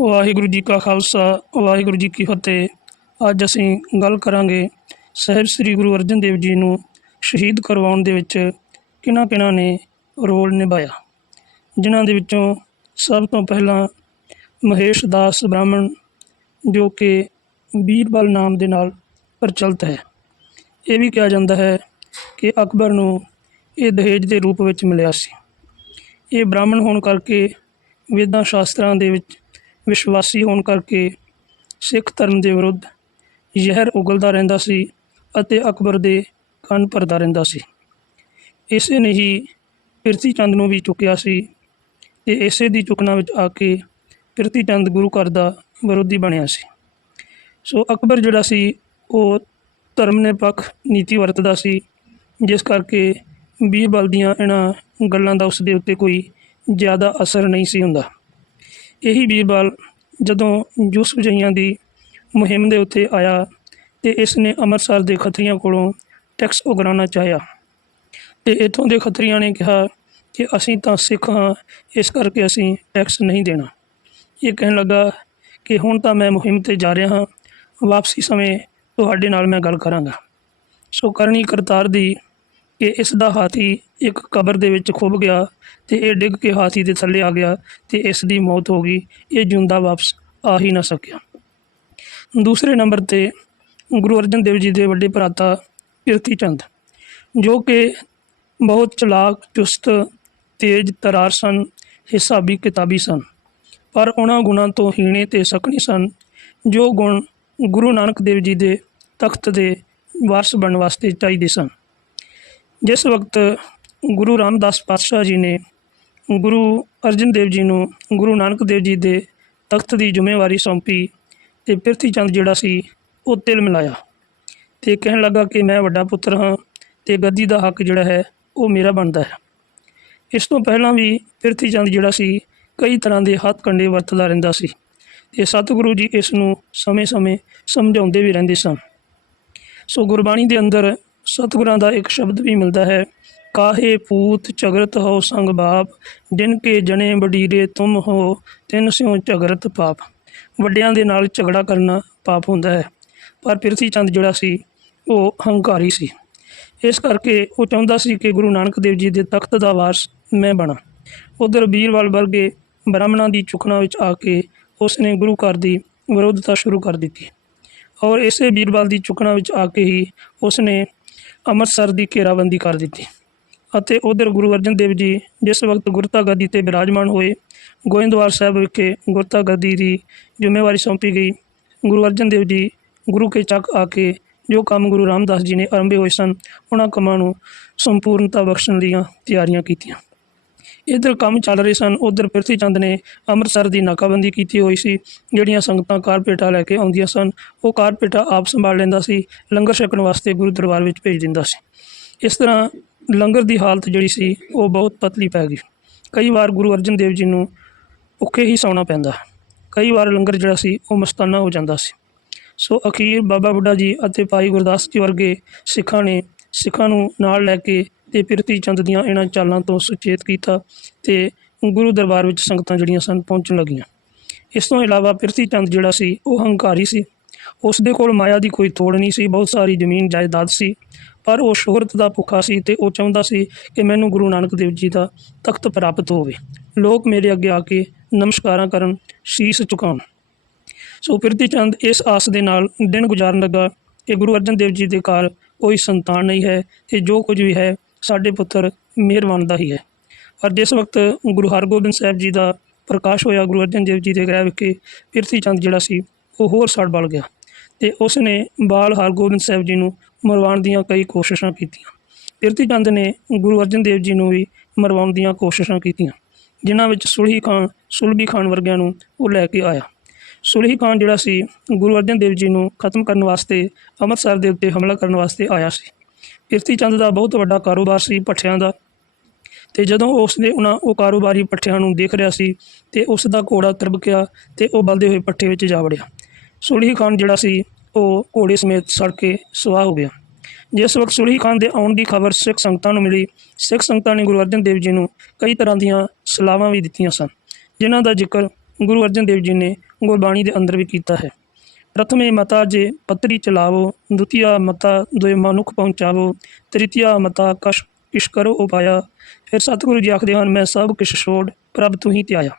ਵਾਹਿਗੁਰੂ ਜੀ ਕਾ ਖਾਲਸਾ, ਵਾਹਿਗੁਰੂ ਜੀ ਕੀ ਫਤਿਹ। ਅੱਜ ਅਸੀਂ ਗੱਲ ਕਰਾਂਗੇ ਸਾਹਿਬ ਸ੍ਰੀ ਗੁਰੂ ਅਰਜਨ ਦੇਵ ਜੀ ਨੂੰ ਸ਼ਹੀਦ ਕਰਵਾਉਣ ਦੇ ਵਿੱਚ ਕਿਹਨਾਂ ਕਿਹਨਾਂ ਨੇ ਰੋਲ ਨਿਭਾਇਆ। ਜਿਨ੍ਹਾਂ ਦੇ ਵਿੱਚੋਂ ਸਭ ਤੋਂ ਪਹਿਲਾਂ ਮਹੇਸ਼ ਦਾਸ ਬ੍ਰਾਹਮਣ, ਜੋ ਕਿ ਬੀਰਬਲ ਨਾਮ ਦੇ ਨਾਲ ਪ੍ਰਚਲਿਤ ਹੈ। ਇਹ ਵੀ ਕਿਹਾ ਜਾਂਦਾ ਹੈ ਕਿ ਅਕਬਰ ਨੂੰ ਇਹ ਦਹੇਜ ਦੇ ਰੂਪ ਵਿੱਚ ਮਿਲਿਆ ਸੀ। ਇਹ ਬ੍ਰਾਹਮਣ ਹੋਣ ਕਰਕੇ ਵੇਦਾਂ ਸ਼ਾਸਤਰਾਂ ਦੇ ਵਿੱਚ ਵਿਸ਼ਵਾਸੀ ਹੋਣ ਕਰਕੇ ਸਿੱਖ ਧਰਮ ਦੇ ਵਿਰੁੱਧ ਜ਼ਹਿਰ ਉਗਲਦਾ ਰਹਿੰਦਾ ਸੀ ਅਤੇ ਅਕਬਰ ਦੇ ਕੰਨ ਭਰਦਾ ਰਹਿੰਦਾ ਸੀ। ਇਸੇ ਨੇ ਹੀ ਪਿਰਥੀ ਚੰਦ ਨੂੰ ਵੀ ਚੁੱਕਿਆ ਸੀ ਤੇ ਇਸੇ ਦੀ ਚੁੱਕਣਾ ਵਿੱਚ ਆ ਕੇ ਪਿਰਥੀ ਚੰਦ ਗੁਰੂ ਘਰ ਦਾ ਵਿਰੋਧੀ ਬਣਿਆ ਸੀ। ਸੋ ਅਕਬਰ ਜਿਹੜਾ ਸੀ, ਉਹ ਧਰਮ ਨਿਰਪੱਖ ਨੀਤੀ ਵਰਤਦਾ ਸੀ, ਜਿਸ ਕਰਕੇ ਬੀਰਬਲ ਦੀਆਂ ਇਹਨਾਂ ਗੱਲਾਂ ਦਾ ਉਸ ਦੇ ਉੱਤੇ ਕੋਈ ਜ਼ਿਆਦਾ ਅਸਰ ਨਹੀਂ ਸੀ ਹੁੰਦਾ। ਇਹੀ ਬੀਰਬਲ ਜਦੋਂ ਯੂਸਫ ਜਈਆਂ ਦੀ ਮੁਹਿੰਮ ਦੇ ਉੱਤੇ ਆਇਆ ਤੇ ਇਸ ਨੇ ਅੰਮ੍ਰਿਤਸਰ ਦੇ ਖੱਤਰੀਆਂ ਕੋਲੋਂ ਟੈਕਸ ਉਗਰਾਉਣਾ ਚਾਹਿਆ। ਤੇ ਇਥੋਂ ਦੇ ਖੱਤਰੀਆਂ ਨੇ ਕਿਹਾ ਕਿ ਅਸੀਂ ਤਾਂ ਸਿੱਖ ਹਾਂ, ਇਸ ਕਰਕੇ ਅਸੀਂ ਟੈਕਸ ਨਹੀਂ ਦੇਣਾ। ਇਹ ਕਹਿਣ ਲੱਗਾ ਕਿ ਹੁਣ ਤਾਂ ਮੈਂ ਮੁਹਿੰਮ ਤੇ ਜਾ ਰਿਹਾ ਹਾਂ, ਵਾਪਸੀ ਸਮੇਂ ਤੁਹਾਡੇ ਨਾਲ ਮੈਂ ਗੱਲ ਕਰਾਂਗਾ। ਸੋ ਕਰਨੀ ਕਰਤਾਰ ਦੀ ਕਿ ਇਸ ਦਾ ਹਾਥੀ ਇੱਕ ਕਬਰ ਦੇ ਵਿੱਚ ਖੁੱਭ ਗਿਆ ਤੇ ਇਹ ਡਿੱਗ ਕੇ ਹਾਥੀ ਦੇ ਥੱਲੇ ਆ ਗਿਆ ਤੇ ਇਸ ਦੀ ਮੌਤ ਹੋ ਗਈ। ਇਹ ਜਿਉਂਦਾ ਵਾਪਸ ਆ ਹੀ ਨਾ ਸਕਿਆ। ਦੂਸਰੇ ਨੰਬਰ ਤੇ ਗੁਰੂ ਅਰਜਨ ਦੇਵ ਜੀ ਦੇ ਵੱਡੇ ਭਰਾਤਾ ਕਿਰਤੀ ਚੰਦ, ਜੋ ਕਿ ਬਹੁਤ ਚਲਾਕ, ਚੁਸਤ, ਤੇਜ਼, ਤਰਾਰ ਸਨ, ਹਿਸਾਬੀ ਕਿਤਾਬੀ ਸਨ, ਪਰ ਉਹਨਾਂ ਗੁਣਾਂ ਤੋਂ ਹੀਣੇ ਤੇ ਸਕਣੀ ਸਨ, ਜੋ ਗੁਣ ਗੁਰੂ ਨਾਨਕ ਦੇਵ ਜੀ ਦੇ ਤਖਤ ਦੇ ਵਾਰਸ ਬਣਨ ਵਾਸਤੇ ਚਾਹੀਦੇ ਸਨ। ਜਿਸ ਵਕਤ ਗੁਰੂ ਰਾਮਦਾਸ ਪਾਤਸ਼ਾਹ ਜੀ ਨੇ ਗੁਰੂ ਅਰਜਨ ਦੇਵ ਜੀ ਨੂੰ ਗੁਰੂ ਨਾਨਕ ਦੇਵ ਜੀ ਦੇ ਤਖਤ ਦੀ ਜ਼ਿੰਮੇਵਾਰੀ ਸੌਂਪੀ ਤੇ ਪ੍ਰਿਥੀ ਚੰਦ ਜਿਹੜਾ ਸੀ ਉਹ ਤਿਲ ਮਿਲਾਇਆ ਤੇ ਕਹਿਣ ਲੱਗਾ ਕਿ ਮੈਂ ਵੱਡਾ ਪੁੱਤਰ ਹਾਂ ਤੇ ਗੱਦੀ ਦਾ ਹੱਕ ਜਿਹੜਾ ਹੈ ਉਹ ਮੇਰਾ ਬਣਦਾ ਹੈ। ਇਸ ਤੋਂ ਪਹਿਲਾਂ ਵੀ ਪ੍ਰਿਥੀ ਚੰਦ ਜਿਹੜਾ ਸੀ ਕਈ ਤਰ੍ਹਾਂ ਦੇ ਹੱਥ ਕੰਡੇ ਵਰਤਦਾ ਰਹਿੰਦਾ ਸੀ ਤੇ ਸਤਿਗੁਰੂ ਜੀ ਇਸ ਨੂੰ ਸਮੇਂ-ਸਮੇਂ ਸਮਝਾਉਂਦੇ ਵੀ ਰਹਿੰਦੇ ਸਨ। ਸੋ ਗੁਰਬਾਣੀ ਦੇ ਅੰਦਰ ਸਤਿਗੁਰਾਂ ਦਾ ਇੱਕ ਸ਼ਬਦ ਵੀ ਮਿਲਦਾ ਹੈ। ਕਾਹੇ ਪੂਤ ਝਗਰਤ ਹੋ ਸੰਗ ਬਾਪ ਜਿਨ ਕੇ ਜਣੇ ਬਡੀਰੇ ਤੁਮ ਹੋ, ਤਿਨ ਸਿਉ ਝਗਰਤ ਪਾਪ। ਵੱਡਿਆਂ ਦੇ ਨਾਲ ਝਗੜਾ ਕਰਨਾ ਪਾਪ ਹੁੰਦਾ ਹੈ। ਪਰ ਪਿਰਥੀ ਚੰਦ ਜਿਹੜਾ ਸੀ, ਉਹ ਹੰਕਾਰੀ ਸੀ। ਇਸ ਕਰਕੇ ਉਹ ਚਾਹੁੰਦਾ ਸੀ ਕਿ ਗੁਰੂ ਨਾਨਕ ਦੇਵ ਜੀ ਦੇ ਤਖਤ ਦਾ ਵਾਰਸ ਮੈਂ ਬਣਾ। ਉਧਰ ਬੀਰਵਾਲ ਵਰਗੇ ਬ੍ਰਾਹਮਣਾਂ ਦੀ ਚੁਕਣਾ ਵਿੱਚ ਆ ਕੇ ਉਸ ਨੇ ਗੁਰੂ ਘਰ ਦੀ ਵਿਰੋਧਤਾ ਸ਼ੁਰੂ ਕਰ ਦਿੱਤੀ। ਔਰ ਇਸੇ ਬੀਰਵਾਲ ਦੀ ਚੁਕਣਾ ਵਿੱਚ ਆ ਕੇ ਹੀ ਉਸ ਨੇ ਅੰਮ੍ਰਿਤਸਰ ਦੀ ਘੇਰਾਬੰਦੀ ਕਰ ਦਿੱਤੀ ਅਤੇ ਉਧਰ ਗੁਰੂ ਅਰਜਨ ਦੇਵ ਜੀ ਜਿਸ ਵਕਤ ਗੁਰਤਾ ਗੱਦੀ ਤੇ ਬਿਰਾਜਮਾਨ ਹੋਏ, ਗੋਇੰਦਵਾਲ ਸਾਹਿਬ ਵਿਖੇ ਗੁਰਤਾ ਗੱਦੀ ਦੀ ਜ਼ਿੰਮੇਵਾਰੀ ਸੌਂਪੀ ਗਈ। ਗੁਰੂ ਅਰਜਨ ਦੇਵ ਜੀ ਗੁਰੂ ਕੇ ਚੱਕ ਆ ਕੇ ਜੋ ਕੰਮ ਗੁਰੂ ਰਾਮਦਾਸ ਜੀ ਨੇ ਆਰੰਭੇ ਹੋਏ ਸਨ, ਉਹਨਾਂ ਕੰਮਾਂ ਨੂੰ ਸੰਪੂਰਨਤਾ ਬਖਸ਼ਣ ਦੀਆਂ ਤਿਆਰੀਆਂ ਕੀਤੀਆਂ। ਇਧਰ ਕੰਮ ਚੱਲ ਰਹੇ ਸਨ, ਉਧਰ ਪਿਰਥੀ ਚੰਦ ਨੇ ਅੰਮ੍ਰਿਤਸਰ ਦੀ ਨਾਕਾਬੰਦੀ ਕੀਤੀ ਹੋਈ ਸੀ, ਜਿਹੜੀਆਂ ਸੰਗਤਾਂ ਕਾਰਪੇਟਾ ਲੈ ਕੇ ਆਉਂਦੀਆਂ ਸਨ, ਉਹ ਕਾਰਪੇਟਾ ਆਪ ਸੰਭਾਲ ਲੈਂਦਾ ਸੀ, ਲੰਗਰ ਛਕਣ ਵਾਸਤੇ ਗੁਰੂ ਦਰਬਾਰ ਵਿੱਚ ਭੇਜ ਦਿੰਦਾ ਸੀ। ਇਸ ਤਰ੍ਹਾਂ ਲੰਗਰ ਦੀ ਹਾਲਤ ਜਿਹੜੀ ਸੀ, ਉਹ ਬਹੁਤ ਪਤਲੀ ਪੈ ਗਈ। ਕਈ ਵਾਰ ਗੁਰੂ ਅਰਜਨ ਦੇਵ ਜੀ ਨੂੰ ਭੁੱਖੇ ਹੀ ਸੌਣਾ ਪੈਂਦਾ, ਕਈ ਵਾਰ ਲੰਗਰ ਜਿਹੜਾ ਸੀ, ਉਹ ਮਸਤਾਨਾ ਹੋ ਜਾਂਦਾ ਸੀ। ਸੋ ਅਖੀਰ ਬਾਬਾ ਬੁੱਢਾ ਜੀ ਅਤੇ ਭਾਈ ਗੁਰਦਾਸ ਜੀ ਵਰਗੇ ਸਿੱਖਾਂ ਨੇ ਸਿੱਖਾਂ ਨੂੰ ਨਾਲ ਲੈ ਕੇ ਤੇ ਪਿਰਤੀ ਚੰਦ ਦੀਆਂ ਇਹਨਾਂ ਚਾਲਾਂ ਤੋਂ ਸੁਚੇਤ ਕੀਤਾ ਤੇ ਗੁਰੂ ਦਰਬਾਰ ਵਿੱਚ ਸੰਗਤਾਂ ਜਿਹੜੀਆਂ ਸਨ ਪਹੁੰਚਣ ਲੱਗੀਆਂ। ਇਸ ਤੋਂ ਇਲਾਵਾ ਪਿਰਤੀ ਚੰਦ ਜਿਹੜਾ ਸੀ, ਉਹ ਹੰਕਾਰੀ ਸੀ। ਉਸ ਦੇ ਕੋਲ ਮਾਇਆ ਦੀ ਕੋਈ ਥੋੜ ਨਹੀਂ ਸੀ, ਬਹੁਤ ਸਾਰੀ ਜ਼ਮੀਨ ਜਾਇਦਾਦ ਸੀ। ਪਰ ਉਹ ਸ਼ੋਹਰਤ ਦਾ ਭੁੱਖਾ ਸੀ ਤੇ ਉਹ ਚਾਹੁੰਦਾ ਸੀ ਕਿ ਮੈਨੂੰ ਗੁਰੂ ਨਾਨਕ ਦੇਵ ਜੀ ਦਾ ਤਖਤ ਪ੍ਰਾਪਤ ਹੋਵੇ। ਲੋਕ ਮੇਰੇ ਅੱਗੇ ਆ ਕੇ ਨਮਸਕਾਰਾਂ ਕਰਨ, ਸ਼ੀਸ ਝੁਕਾਉਣ। ਸੋ ਪਿਰਤੀ ਚੰਦ ਇਸ ਆਸ ਦੇ ਨਾਲ ਦਿਨ ਗੁਜ਼ਾਰਨ ਲੱਗਾ ਕਿ ਗੁਰੂ ਅਰਜਨ ਦੇਵ ਜੀ ਦੇ ਘਰ ਕੋਈ ਸੰਤਾਨ ਨਹੀਂ ਹੈ ਤੇ ਜੋ ਕੁਝ ਵੀ ਹੈ ਸਾਡੇ ਪੁੱਤਰ ਮਿਹਰਬਾਨ ਦਾ ਹੀ ਹੈ। ਪਰ ਜਿਸ ਵਕਤ ਗੁਰੂ ਹਰਗੋਬਿੰਦ ਸਾਹਿਬ ਜੀ ਦਾ ਪ੍ਰਕਾਸ਼ ਹੋਇਆ, ਗੁਰੂ ਅਰਜਨ ਦੇਵ ਜੀ ਦੇ ਗ੍ਰਹਿ ਵਿਖੇ ਪਿਰਥੀ ਚੰਦ ਜਿਹੜਾ ਸੀ, ਉਹ ਹੋਰ ਸੜ ਬਲ ਗਿਆ ਤੇ ਉਸ ਨੇ ਬਾਲ ਹਰਗੋਬਿੰਦ ਸਾਹਿਬ ਜੀ ਨੂੰ ਮਰਵਾਉਣ ਦੀਆਂ ਕਈ ਕੋਸ਼ਿਸ਼ਾਂ ਕੀਤੀਆਂ। ਪਿਰਥੀ ਚੰਦ ਨੇ ਗੁਰੂ ਅਰਜਨ ਦੇਵ ਜੀ ਨੂੰ ਵੀ ਮਰਵਾਉਣ ਦੀਆਂ ਕੋਸ਼ਿਸ਼ਾਂ ਕੀਤੀਆਂ, ਜਿਨ੍ਹਾਂ ਵਿੱਚ ਸੁਲਹੀ ਖਾਨ ਸੁਲਬੀ ਖਾਨ ਵਰਗਿਆਂ ਨੂੰ ਉਹ ਲੈ ਕੇ ਆਇਆ। ਸੁਲਹੀ ਖਾਨ ਜਿਹੜਾ ਸੀ, ਗੁਰੂ ਅਰਜਨ ਦੇਵ ਜੀ ਨੂੰ ਖਤਮ ਕਰਨ ਵਾਸਤੇ, ਅੰਮ੍ਰਿਤਸਰ ਦੇ ਉੱਤੇ ਹਮਲਾ ਕਰਨ ਵਾਸਤੇ ਆਇਆ ਸੀ। ਕਿਰਤੀ ਚੰਦ ਦਾ ਬਹੁਤ ਵੱਡਾ ਕਾਰੋਬਾਰ ਸੀ ਪੱਠਿਆਂ ਦਾ। ਤੇ ਜਦੋਂ ਉਸ ਨੇ ਉਹਨਾਂ ਉਹ ਕਾਰੋਬਾਰੀ ਪੱਠਿਆਂ ਨੂੰ ਦੇਖ ਰਿਹਾ ਸੀ ਤੇ ਉਸ ਦਾ ਘੋੜਾ ਤਰਬਕਿਆ ਤੇ ਉਹ ਬਲਦੇ ਹੋਏ ਪੱਠੇ ਵਿੱਚ ਜਾ ਵੜਿਆ। ਸੁਲਹੀ ਖਾਨ ਜਿਹੜਾ ਸੀ, ਉਹ ਘੋੜੇ ਸਮੇਤ ਸੜ ਕੇ ਸੁਆਹ ਹੋ ਗਿਆ। ਜਿਸ ਵਕਤ ਸੁਲਹੀ ਖਾਨ ਦੇ ਆਉਣ ਦੀ ਖਬਰ ਸਿੱਖ ਸੰਗਤਾਂ ਨੂੰ ਮਿਲੀ, ਸਿੱਖ ਸੰਗਤਾਂ ਨੇ ਗੁਰੂ ਅਰਜਨ ਦੇਵ ਜੀ ਨੂੰ ਕਈ ਤਰ੍ਹਾਂ ਦੀਆਂ ਸਲਾਹਾਂ ਵੀ ਦਿੱਤੀਆਂ ਸਨ, ਜਿਨ੍ਹਾਂ ਦਾ ਜ਼ਿਕਰ ਗੁਰੂ ਅਰਜਨ ਦੇਵ ਜੀ ਨੇ ਗੁਰਬਾਣੀ ਦੇ ਅੰਦਰ ਵੀ ਕੀਤਾ ਹੈ। ਪ੍ਰਥਮੇ ਮਤਾ ਜੇ ਪਤਰੀ ਚਲਾਵੋ, ਦੁਤੀਆ ਮਤਾ ਦੋਇ ਮਨੁੱਖ ਪਹੁੰਚਾਵੋ, ਤ੍ਰਿਤੀਆ ਮਤਾ ਕਸ਼ ਕਿਛ ਕਰੋ ਉਪਾਇਆ। ਫਿਰ ਸਤਿਗੁਰੂ ਜੀ ਆਖਦੇ ਹਨ, ਮੈਂ ਸਭ ਕਿਛ ਛੋੜ, ਪ੍ਰਭ ਤੂੰ ਹੀ ਧਿਆਇਆ।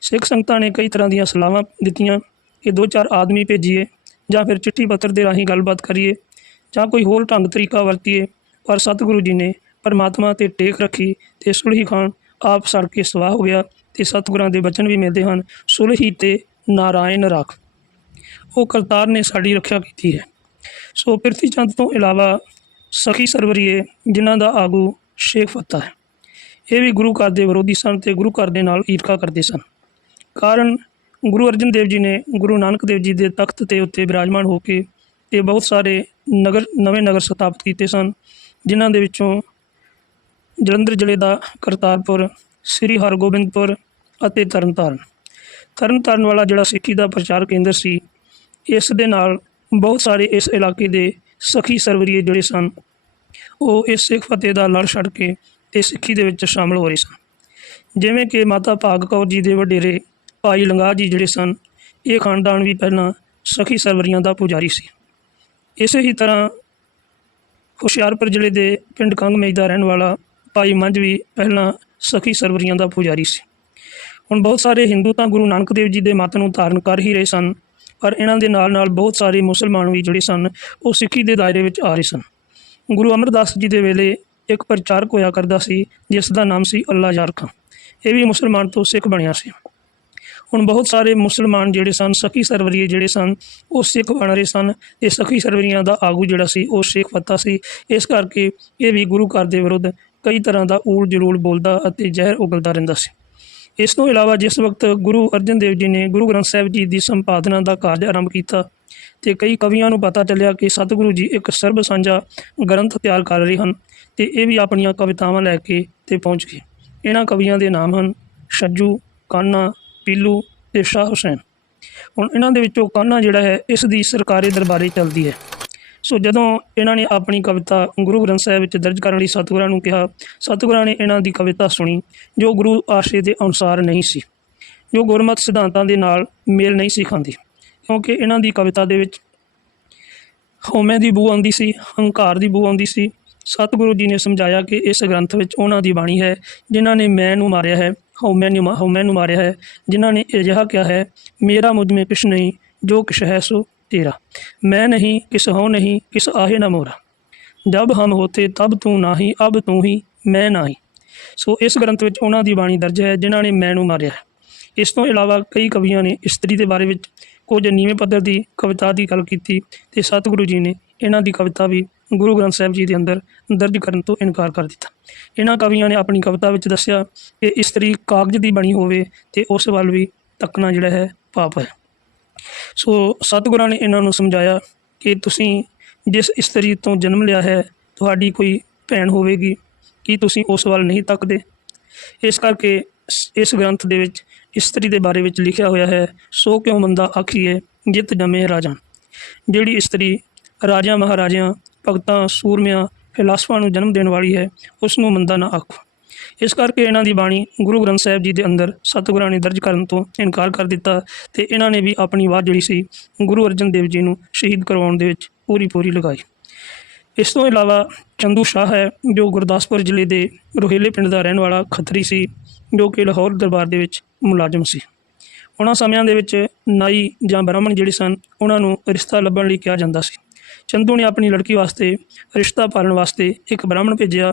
ਸਿੱਖ ਸੰਗਤਾਂ ਨੇ ਕਈ ਤਰ੍ਹਾਂ ਦੀਆਂ ਸਲਾਹਾਂ ਦਿੱਤੀਆਂ। ਕਿ ਦੋ ਚਾਰ ਆਦਮੀ ਭੇਜੀਏ, ਜਾਂ ਫਿਰ ਚਿੱਠੀ ਪੱਤਰ ਦੇ ਰਾਹੀਂ ਗੱਲਬਾਤ ਕਰੀਏ, ਜਾਂ ਕੋਈ ਹੋਰ ਢੰਗ ਤਰੀਕਾ ਵਰਤੀਏ। ਪਰ ਸਤਿਗੁਰੂ ਜੀ ਨੇ ਪਰਮਾਤਮਾ ਤੇ ਟੇਕ ਰੱਖੀ ਤੇ ਸੁਲਹੀ ਖਾਨ ਆਪ ਸੜ ਕੇ ਸਵਾਹ ਹੋ ਗਿਆ ਤੇ ਸਤਿਗੁਰਾਂ ਦੇ ਬਚਨ ਵੀ ਮਿਲਦੇ ਹਨ। ਸੁਲਹੀ ਤੇ ਨਾਰਾਇਣ ਰੱਖ। ਉਹ ਕਰਤਾਰ ਨੇ ਸਾਡੀ ਰੱਖਿਆ ਕੀਤੀ ਹੈ। ਸੋ ਪ੍ਰਿਥੀ ਚੰਦ ਤੋਂ ਇਲਾਵਾ ਸਖੀ ਸਰਵਰੀਏ ਜਿਨ੍ਹਾਂ ਦਾ ਆਗੂ ਸ਼ੇਖ ਫਤਿਹ ਹੈ। ਇਹ ਵੀ ਗੁਰੂ ਘਰ ਦੇ ਵਿਰੋਧੀ ਸਨ ਤੇ ਗੁਰੂ ਘਰ ਦੇ ਨਾਲ ਈਰਖਾ ਕਰਦੇ ਸਨ। ਕਾਰਨ ਗੁਰੂ ਅਰਜਨ ਦੇਵ ਜੀ ਨੇ ਗੁਰੂ ਨਾਨਕ ਦੇਵ ਜੀ ਦੇ ਤਖਤ ਤੇ ਉੱਤੇ ਬਿਰਾਜਮਾਨ ਹੋ ਕੇ ਇਹ ਬਹੁਤ ਸਾਰੇ ਨਗਰ, ਨਵੇਂ ਨਗਰ ਸਥਾਪਿਤ ਕੀਤੇ ਸਨ, ਜਿਨ੍ਹਾਂ ਦੇ ਵਿੱਚੋਂ ਜਲੰਧਰ ਜ਼ਿਲ੍ਹੇ ਦਾ ਕਰਤਾਰਪੁਰ, ਸ੍ਰੀ ਹਰਗੋਬਿੰਦਪੁਰ ਅਤੇ ਤਰਨਤਾਰਨ। ਤਰਨਤਾਰਨ ਵਾਲਾ ਜਿਹੜਾ ਸਿੱਖੀ ਦਾ ਪ੍ਰਚਾਰ ਕੇਂਦਰ ਸੀ ਇਸ ਦੇ ਨਾਲ ਬਹੁਤ ਸਾਰੇ ਇਸ ਇਲਾਕੇ ਦੇ ਸਖੀ ਸਰਵਰੀਏ ਜਿਹੜੇ ਸਨ, ਉਹ ਇਸ ਸਿੱਖ ਫਤਿਹ ਦਾ ਲੜ ਛੱਡ ਕੇ ਤੇ ਸਿੱਖੀ ਦੇ ਵਿੱਚ ਸ਼ਾਮਲ ਹੋ ਰਹੇ ਸਨ। ਜਿਵੇਂ ਕਿ ਮਾਤਾ ਭਾਗ ਕੌਰ ਜੀ ਦੇ ਵਡੇਰੇ ਭਾਈ ਲੰਗਾ ਜੀ ਜਿਹੜੇ ਸਨ, ਇਹ ਖਾਨਦਾਨ ਵੀ ਪਹਿਲਾਂ ਸਖੀ ਸਰਵਰੀਆਂ ਦਾ ਪੁਜਾਰੀ ਸੀ। ਇਸੇ ਹੀ ਤਰ੍ਹਾਂ ਹੁਸ਼ਿਆਰਪੁਰ ਜ਼ਿਲ੍ਹੇ ਦੇ ਪਿੰਡ ਕੰਗਮੇਜ ਦਾ ਰਹਿਣ ਵਾਲਾ ਭਾਈ ਮੰਝ ਵੀ ਪਹਿਲਾਂ ਸਖੀ ਸਰਵਰੀਆਂ ਦਾ ਪੁਜਾਰੀ ਸੀ। ਹੁਣ ਬਹੁਤ ਸਾਰੇ ਹਿੰਦੂ ਤਾਂ ਗੁਰੂ ਨਾਨਕ ਦੇਵ ਜੀ ਦੇ ਮਤ ਨੂੰ ਧਾਰਨ ਕਰ ਹੀ ਰਹੇ ਸਨ ਪਰ ਇਹਨਾਂ ਦੇ ਨਾਲ ਨਾਲ ਬਹੁਤ ਸਾਰੇ ਮੁਸਲਮਾਨ ਵੀ ਜਿਹੜੇ ਸਨ, ਉਹ ਸਿੱਖੀ ਦੇ ਦਾਇਰੇ ਵਿੱਚ ਆ ਰਹੇ ਸਨ। ਗੁਰੂ ਅਮਰਦਾਸ ਜੀ ਦੇ ਵੇਲੇ ਇੱਕ ਪ੍ਰਚਾਰਕ ਹੋਇਆ ਕਰਦਾ ਸੀ, ਜਿਸ ਦਾ ਨਾਮ ਸੀ ਅੱਲਾ ਯਾਰ ਖਾਂ ਇਹ ਵੀ ਮੁਸਲਮਾਨ ਤੋਂ ਸਿੱਖ ਬਣਿਆ ਸੀ। ਹੁਣ ਬਹੁਤ ਸਾਰੇ ਮੁਸਲਮਾਨ ਜਿਹੜੇ ਸਨ, ਸਖੀ ਸਰਵਰੀਏ ਜਿਹੜੇ ਸਨ, ਉਹ ਸਿੱਖ ਬਣ ਰਹੇ ਸਨ ਤੇ ਸਖੀ ਸਰਵਰੀਆਂ ਦਾ ਆਗੂ ਜਿਹੜਾ ਸੀ, ਉਹ ਸ਼ੇਖ ਫੱਤਾ ਸੀ। ਇਸ ਕਰਕੇ ਇਹ ਵੀ ਗੁਰੂ ਘਰ ਦੇ ਵਿਰੁੱਧ ਕਈ ਤਰ੍ਹਾਂ ਦਾ ਊਲ ਜਲੂਲ ਬੋਲਦਾ ਅਤੇ ਜ਼ਹਿਰ ਉਗਲਦਾ ਰਹਿੰਦਾ ਸੀ। ਇਸ ਤੋਂ ਇਲਾਵਾ ਜਿਸ ਵਕਤ ਗੁਰੂ ਅਰਜਨ ਦੇਵ ਜੀ ਨੇ ਗੁਰੂ ਗ੍ਰੰਥ ਸਾਹਿਬ ਜੀ ਦੀ ਸੰਪਾਦਨਾ ਦਾ ਕਾਰਜ ਆਰੰਭ ਕੀਤਾ ਤੇ ਕਈ ਕਵੀਆਂ ਨੂੰ ਪਤਾ ਚੱਲਿਆ ਕਿ ਸਤਿਗੁਰੂ ਜੀ ਇੱਕ ਸਰਬ ਸਾਂਝਾ ਗ੍ਰੰਥ ਤਿਆਰ ਕਰ ਰਹੇ ਹਨ ਤੇ ਇਹ ਵੀ ਆਪਣੀਆਂ ਕਵਿਤਾਵਾਂ ਲੈ ਕੇ ਤੇ ਪਹੁੰਚ ਗਏ। ਇਹਨਾਂ ਕਵੀਆਂ ਦੇ ਨਾਮ ਹਨ ਛੱਜੂ, ਕਾਨਾ, ਪੀਲੂ ਤੇ ਸ਼ਾਹ ਹੁਸੈਨ। ਹੁਣ ਇਹਨਾਂ ਦੇ ਵਿੱਚੋਂ ਕਾਨਾ ਜਿਹੜਾ ਹੈ, ਇਸ ਦੀ ਸਰਕਾਰੀ ਦਰਬਾਰੇ ਚੱਲਦੀ ਹੈ। ਸੋ ਜਦੋਂ ਇਹਨਾਂ ਨੇ ਆਪਣੀ ਕਵਿਤਾ ਗੁਰੂ ਗ੍ਰੰਥ ਸਾਹਿਬ ਵਿੱਚ ਦਰਜ ਕਰਨ ਲਈ ਸਤਿਗੁਰਾਂ ਨੂੰ ਕਿਹਾ, ਸਤਿਗੁਰਾਂ ਨੇ ਇਹਨਾਂ ਦੀ ਕਵਿਤਾ ਸੁਣੀ, ਜੋ ਗੁਰੂ ਆਸ਼ੇ ਦੇ ਅਨੁਸਾਰ ਨਹੀਂ ਸੀ, ਜੋ ਗੁਰਮਤਿ ਸਿਧਾਂਤਾਂ ਦੇ ਨਾਲ ਮੇਲ ਨਹੀਂ ਸੀ ਖਾਂਦੀ, ਕਿਉਂਕਿ ਇਹਨਾਂ ਦੀ ਕਵਿਤਾ ਦੇ ਵਿੱਚ ਹਉਮੈ ਦੀ ਬੂ ਆਉਂਦੀ ਸੀ, ਹੰਕਾਰ ਦੀ ਬੂ ਆਉਂਦੀ ਸੀ। ਸਤਿਗੁਰੂ ਜੀ ਨੇ ਸਮਝਾਇਆ ਕਿ ਇਸ ਗ੍ਰੰਥ ਵਿੱਚ ਉਹਨਾਂ ਦੀ ਬਾਣੀ ਹੈ, ਜਿਨ੍ਹਾਂ ਨੇ ਮੈਂ ਨੂੰ ਮਾਰਿਆ ਹੈ, ਹਉਮੈ ਨੂੰ ਮਾ- ਹਉਮੈ ਨੂੰ ਮਾਰਿਆ ਹੈ, ਜਿਨ੍ਹਾਂ ਨੇ ਅਜਿਹਾ ਕਿਹਾ ਹੈ, ਮੇਰਾ ਮੁਝ में ਕੁਛ ਨਹੀਂ, ਜੋ ਕੁਛ ਹੈ ਸੋ ਤੇਰਾ। ਮੈਂ ਨਹੀਂ, ਕਿਸ ਹੋ ਨਹੀਂ, ਕਿਸ ਆਹੇ ਨਾ ਮੋਰਾ। ਜਬ ਹਮ ਹੋਤੇ, ਤਬ ਤੂੰ ਨਾਹੀ, ਅਬ ਤੂੰ ਹੀ, ਮੈਂ ਨਾਹੀ। ਸੋ ਇਸ ਗ੍ਰੰਥ ਵਿੱਚ ਉਹਨਾਂ ਦੀ ਬਾਣੀ ਦਰਜ ਹੈ, ਜਿਨ੍ਹਾਂ ਨੇ ਮੈਂ ਨੂੰ ਮਾਰਿਆ ਹੈ। ਇਸ ਤੋਂ ਇਲਾਵਾ ਕਈ ਕਵੀਆਂ ਨੇ ਇਸਤਰੀ ਦੇ ਬਾਰੇ ਵਿੱਚ ਕੁਝ ਨੀਵੇਂ ਪੱਧਰ ਦੀ ਕਵਿਤਾ ਦੀ ਗੱਲ ਕੀਤੀ ਤੇ ਸਤਿਗੁਰੂ ਜੀ ਨੇ ਇਹਨਾਂ ਦੀ ਕਵਿਤਾ ਵੀ ਗੁਰੂ ਗ੍ਰੰਥ ਸਾਹਿਬ ਜੀ ਦੇ ਅੰਦਰ ਦਰਜ ਕਰਨ ਤੋਂ ਇਨਕਾਰ ਕਰ ਦਿੱਤਾ। ਇਹਨਾਂ ਕਵੀਆਂ ਨੇ ਆਪਣੀ ਕਵਿਤਾ ਵਿੱਚ ਦੱਸਿਆ ਕਿ ਇਸਤਰੀ ਕਾਗਜ਼ ਦੀ ਬਣੀ ਹੋਵੇ ਤੇ ਉਸ ਵੱਲ ਵੀ ਤੱਕਣਾ ਜਿਹੜਾ ਹੈ, ਪਾਪ ਹੈ। ਸੋ ਸਤਿਗੁਰਾਂ ਨੇ ਇਹਨਾਂ ਨੂੰ ਸਮਝਾਇਆ ਕਿ ਤੁਸੀਂ ਜਿਸ ਇਸਤਰੀ ਤੋਂ ਜਨਮ ਲਿਆ ਹੈ, ਤੁਹਾਡੀ ਕੋਈ ਭੈਣ ਹੋਵੇਗੀ। ਕੀ ਤੁਸੀਂ ਉਸ ਵੱਲ ਨਹੀਂ ਤੱਕਦੇ? ਇਸ ਕਰਕੇ ਇਸ ਗ੍ਰੰਥ ਦੇ ਵਿੱਚ, ਇਸਤਰੀ ਦੇ ਬਾਰੇ ਵਿੱਚ ਲਿਖਿਆ ਹੋਇਆ ਹੈ, ਸੋ ਕਿਉਂ ਮੰਦਾ ਆਖੀਏ ਜਿਤ ਜਮੇ ਰਾਜਾਂ। ਜਿਹੜੀ ਇਸਤਰੀ ਰਾਜਿਆਂ ਮਹਾਰਾਜਿਆਂ, ਭਗਤਾਂ, ਸੂਰਮਿਆਂ, ਫਿਲਾਸਫਾਂ ਨੂੰ ਜਨਮ ਦੇਣ ਵਾਲੀ ਹੈ ਉਸ ਨੂੰ ਮੰਦਾ ਨਾ ਆਖੋ। ਇਸ ਕਰਕੇ ਇਹਨਾਂ ਦੀ ਬਾਣੀ ਗੁਰੂ ਗ੍ਰੰਥ ਸਾਹਿਬ ਜੀ ਦੇ ਅੰਦਰ ਸਤਿਗੁਰਾਂ ਨੇ ਦਰਜ ਕਰਨ ਤੋਂ ਇਨਕਾਰ ਕਰ ਦਿੱਤਾ ਤੇ ਇਹਨਾਂ ਨੇ ਵੀ ਆਪਣੀ ਆਵਾਜ਼ ਜਿਹੜੀ ਸੀ ਗੁਰੂ ਅਰਜਨ ਦੇਵ ਜੀ ਨੂੰ ਸ਼ਹੀਦ ਕਰਵਾਉਣ ਦੇ ਵਿੱਚ ਪੂਰੀ ਪੂਰੀ ਲਗਾਈ। ਇਸ ਤੋਂ ਇਲਾਵਾ ਚੰਦੂ ਸ਼ਾਹ ਹੈ, ਜੋ ਗੁਰਦਾਸਪੁਰ ਜ਼ਿਲ੍ਹੇ ਦੇ ਰੋਹੇਲੇ ਪਿੰਡ ਦਾ ਰਹਿਣ ਵਾਲਾ ਖੱਤਰੀ ਸੀ, ਜੋ ਕਿ ਲਾਹੌਰ ਦਰਬਾਰ ਦੇ ਵਿੱਚ ਮੁਲਾਜ਼ਮ ਸੀ। ਉਹਨਾਂ ਸਮਿਆਂ ਦੇ ਵਿੱਚ ਨਾਈ ਜਾਂ ਬ੍ਰਾਹਮਣ ਜਿਹੜੇ ਸਨ, ਉਹਨਾਂ ਨੂੰ ਰਿਸ਼ਤਾ ਲੱਭਣ ਲਈ ਕਿਹਾ ਜਾਂਦਾ ਸੀ। ਚੰਦੂ ਨੇ ਆਪਣੀ ਲੜਕੀ ਵਾਸਤੇ ਰਿਸ਼ਤਾ ਪਾਲਣ ਵਾਸਤੇ ਇੱਕ ਬ੍ਰਾਹਮਣ ਭੇਜਿਆ,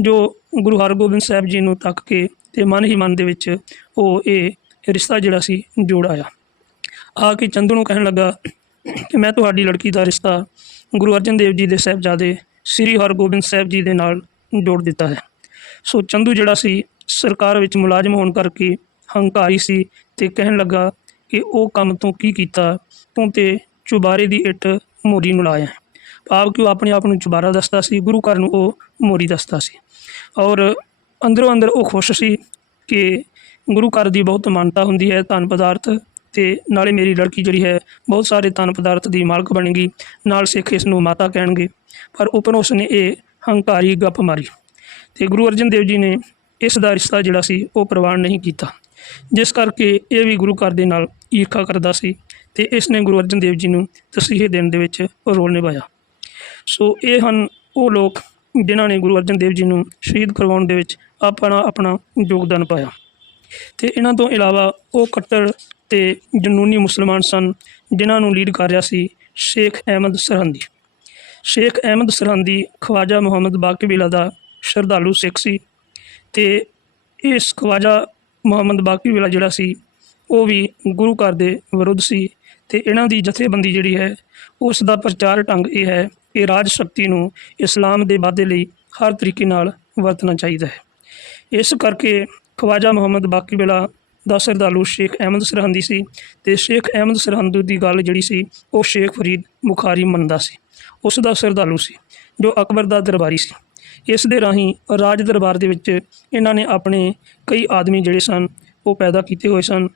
ਜੋ ਗੁਰੂ ਹਰਗੋਬਿੰਦ ਸਾਹਿਬ ਜੀ ਨੂੰ ਤੱਕ ਕੇ ਤੇ ਮਨ ਹੀ ਮਨ ਦੇ ਵਿੱਚ ਉਹ ਇਹ ਰਿਸ਼ਤਾ ਜਿਹੜਾ ਸੀ ਜੋੜ ਆਇਆ। ਆ ਕੇ ਚੰਦੂ ਨੂੰ ਕਹਿਣ ਲੱਗਾ ਕਿ ਮੈਂ ਤੁਹਾਡੀ ਲੜਕੀ ਦਾ ਰਿਸ਼ਤਾ ਗੁਰੂ ਅਰਜਨ ਦੇਵ ਜੀ ਦੇ ਸਾਹਿਬਜ਼ਾਦੇ ਸ੍ਰੀ ਹਰਗੋਬਿੰਦ ਸਾਹਿਬ ਜੀ ਦੇ ਨਾਲ ਜੋੜ ਦਿੱਤਾ ਹੈ। ਸੋ ਚੰਦੂ ਜਿਹੜਾ ਸੀ ਸਰਕਾਰ ਵਿੱਚ ਮੁਲਾਜ਼ਮ ਹੋਣ ਕਰਕੇ ਹੰਕਾਰੀ ਸੀ ਤੇ ਕਹਿਣ ਲੱਗਾ ਕਿ ਉਹ ਕੰਮ ਤੂੰ ਕੀ ਕੀਤਾ, ਤੂੰ ਤੇ ਚੁਬਾਰੇ ਦੀ ਇੱਟ ਮੋਰੀ ਨੂੰ ਲਾਇਆ। ਹੈ। ਭਾਵ ਕਿ ਉਹ ਆਪਣੇ ਆਪ ਨੂੰ ਚੁਬਾਰਾ ਦੱਸਦਾ ਸੀ, ਗੁਰੂ ਘਰ ਨੂੰ ਉਹ ਮੋਰੀ ਦੱਸਦਾ ਸੀ। ਔਰ ਅੰਦਰੋਂ ਅੰਦਰ ਉਹ ਖੁਸ਼ ਸੀ ਕਿ ਗੁਰੂ ਘਰ ਦੀ ਬਹੁਤ ਮਾਨਤਾ ਹੁੰਦੀ ਹੈ, ਧਨ ਪਦਾਰਥ ਤੇ ਨਾਲੇ ਮੇਰੀ ਲੜਕੀ ਜਿਹੜੀ ਹੈ, ਬਹੁਤ ਸਾਰੇ ਧਨ ਪਦਾਰਥ ਦੀ ਮਾਲਕ ਬਣੇਗੀ, ਨਾਲ ਸਿੱਖ ਇਸ ਨੂੰ ਮਾਤਾ ਕਹਿਣਗੇ। ਪਰ ਉੱਪਰ ਉਸ ਨੇ ਇਹ ਹੰਕਾਰੀ ਗੱਪ ਮਾਰੀ ਤੇ ਗੁਰੂ ਅਰਜਨ ਦੇਵ ਜੀ ਨੇ ਇਸ ਦਾ ਰਿਸ਼ਤਾ ਜਿਹੜਾ ਸੀ, ਉਹ ਪ੍ਰਵਾਨ ਨਹੀਂ ਕੀਤਾ। ਜਿਸ ਕਰਕੇ ਇਹ ਵੀ ਗੁਰੂ ਘਰ ਦੇ ਨਾਲ ਈਰਖਾ ਕਰਦਾ ਸੀ। ਤੇ ਇਸ ਨੇ ਗੁਰੂ ਅਰਜਨ ਦੇਵ ਜੀ ਨੂੰ ਤਸੀਹੇ ਦੇਣ ਦੇ ਵਿੱਚ ਰੋਲ ਨਿਭਾਇਆ। ਸੋ ਇਹ ਹਨ ਉਹ ਲੋਕ ਜਿਨ੍ਹਾਂ ਨੇ ਗੁਰੂ ਅਰਜਨ ਦੇਵ ਜੀ ਨੂੰ ਸ਼ਹੀਦ ਕਰਵਾਉਣ ਦੇ ਵਿੱਚ ਆਪਣਾ ਆਪਣਾ ਯੋਗਦਾਨ ਪਾਇਆ। ਤੇ ਇਹਨਾਂ ਤੋਂ ਇਲਾਵਾ ਉਹ ਕੱਟੜ ਤੇ ਜਨੂਨੀ ਮੁਸਲਮਾਨ ਸਨ, ਜਿਨ੍ਹਾਂ ਨੂੰ ਲੀਡ ਕਰ ਰਿਹਾ ਸੀ ਸ਼ੇਖ ਅਹਿਮਦ ਸਰਹੰਦੀ। ਸ਼ੇਖ ਅਹਿਮਦ ਸਰਹੰਦੀ ਖਵਾਜਾ ਮੁਹੰਮਦ ਬਾਕੀਬਿਲਾ ਦਾ ਸ਼ਰਧਾਲੂ ਸਿੱਖ ਸੀ ਤੇ ਇਸ ਖਵਾਜਾ ਮੁਹੰਮਦ ਬਾਕੀਬਿਲਾ ਜਿਹੜਾ ਸੀ, ਉਹ ਵੀ ਗੁਰੂ ਘਰ ਦੇ ਵਿਰੁੱਧ ਸੀ ਤੇ ਇਹਨਾਂ ਦੀ ਜਥੇਬੰਦੀ ਜਿਹੜੀ ਹੈ, ਉਸ ਦਾ ਪ੍ਰਚਾਰ ਢੰਗ ਇਹ ਹੈ ਕਿ ਰਾਜ ਸ਼ਕਤੀ ਨੂੰ ਇਸਲਾਮ ਦੇ ਵਾਧੇ ਲਈ ਹਰ ਤਰੀਕੇ ਨਾਲ ਵਰਤਣਾ ਚਾਹੀਦਾ ਹੈ। ਇਸ ਕਰਕੇ ਖਵਾਜਾ ਮੁਹੰਮਦ ਬਾਕੀਬਿਲਾ ਦਾ ਸਰਦਾਲੂ ਸ਼ੇਖ ਅਹਿਮਦ ਸਰਹੰਦੀ ਸੀ ਤੇ ਸ਼ੇਖ ਅਹਿਮਦ ਸਰਹੰਦ ਦੀ ਗੱਲ ਜਿਹੜੀ ਸੀ, ਉਹ ਸ਼ੇਖ ਫਰੀਦ ਬੁਖਾਰੀ ਮੰਨਦਾ ਸੀ। ਉਸ ਦਾ ਸਰਦਾਲੂ ਸੀ, ਜੋ ਅਕਬਰ ਦਾ ਦਰਬਾਰੀ ਸੀ। ਇਸ ਦੇ ਰਾਹੀਂ ਰਾਜ ਦਰਬਾਰ ਦੇ ਵਿੱਚ ਇਹਨਾਂ ਨੇ ਆਪਣੇ ਕਈ ਆਦਮੀ ਜਿਹੜੇ ਸਨ, ਉਹ ਪੈਦਾ ਕੀਤੇ ਹੋਏ ਸਨ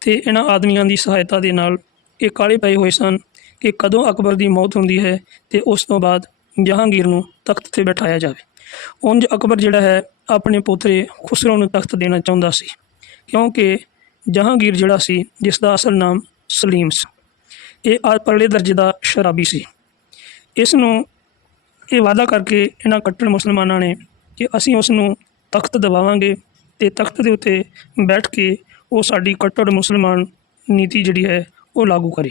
ਤੇ ਇਹਨਾਂ ਆਦਮੀਆਂ ਦੀ ਸਹਾਇਤਾ ਦੇ ਨਾਲ ਇਹ ਕਾਲੇ ਪਏ ਹੋਏ ਸਨ ਕਿ ਕਦੋਂ ਅਕਬਰ ਦੀ ਮੌਤ ਹੁੰਦੀ ਹੈ ਤੇ ਉਸ ਤੋਂ ਬਾਅਦ ਜਹਾਂਗੀਰ ਨੂੰ ਤਖਤ ਤੇ ਬਿਠਾਇਆ ਜਾਵੇ। ਉਂਝ ਅਕਬਰ ਜਿਹੜਾ ਹੈ ਆਪਣੇ ਪੋਤਰੇ ਖੁਸਰੋ ਨੂੰ ਤਖਤ ਦੇਣਾ ਚਾਹੁੰਦਾ ਸੀ, ਕਿਉਂਕਿ ਜਹਾਂਗੀਰ ਜਿਹੜਾ ਸੀ ਜਿਸ ਦਾ ਅਸਲ ਨਾਮ ਸਲੀਮ ਸੀ। ਇਹ ਆ ਪਰਲੇ ਦਰਜੇ ਦਾ ਸ਼ਰਾਬੀ ਸੀ। ਇਸ ਨੂੰ ਇਹ ਵਾਅਦਾ ਕਰਕੇ ਇਹਨਾਂ ਕੱਟੜ ਮੁਸਲਮਾਨਾਂ ਨੇ ਕਿ ਅਸੀਂ ਉਸ ਨੂੰ ਤਖਤ ਦਿਵਾਵਾਂਗੇ ਤੇ ਤਖਤ ਦੇ ਉੱਤੇ ਬੈਠ ਕੇ ਉਹ ਸਾਡੀ ਕੱਟੜ ਮੁਸਲਮਾਨ ਨੀਤੀ ਜਿਹੜੀ ਹੈ, ਉਹ ਲਾਗੂ ਕਰੇ।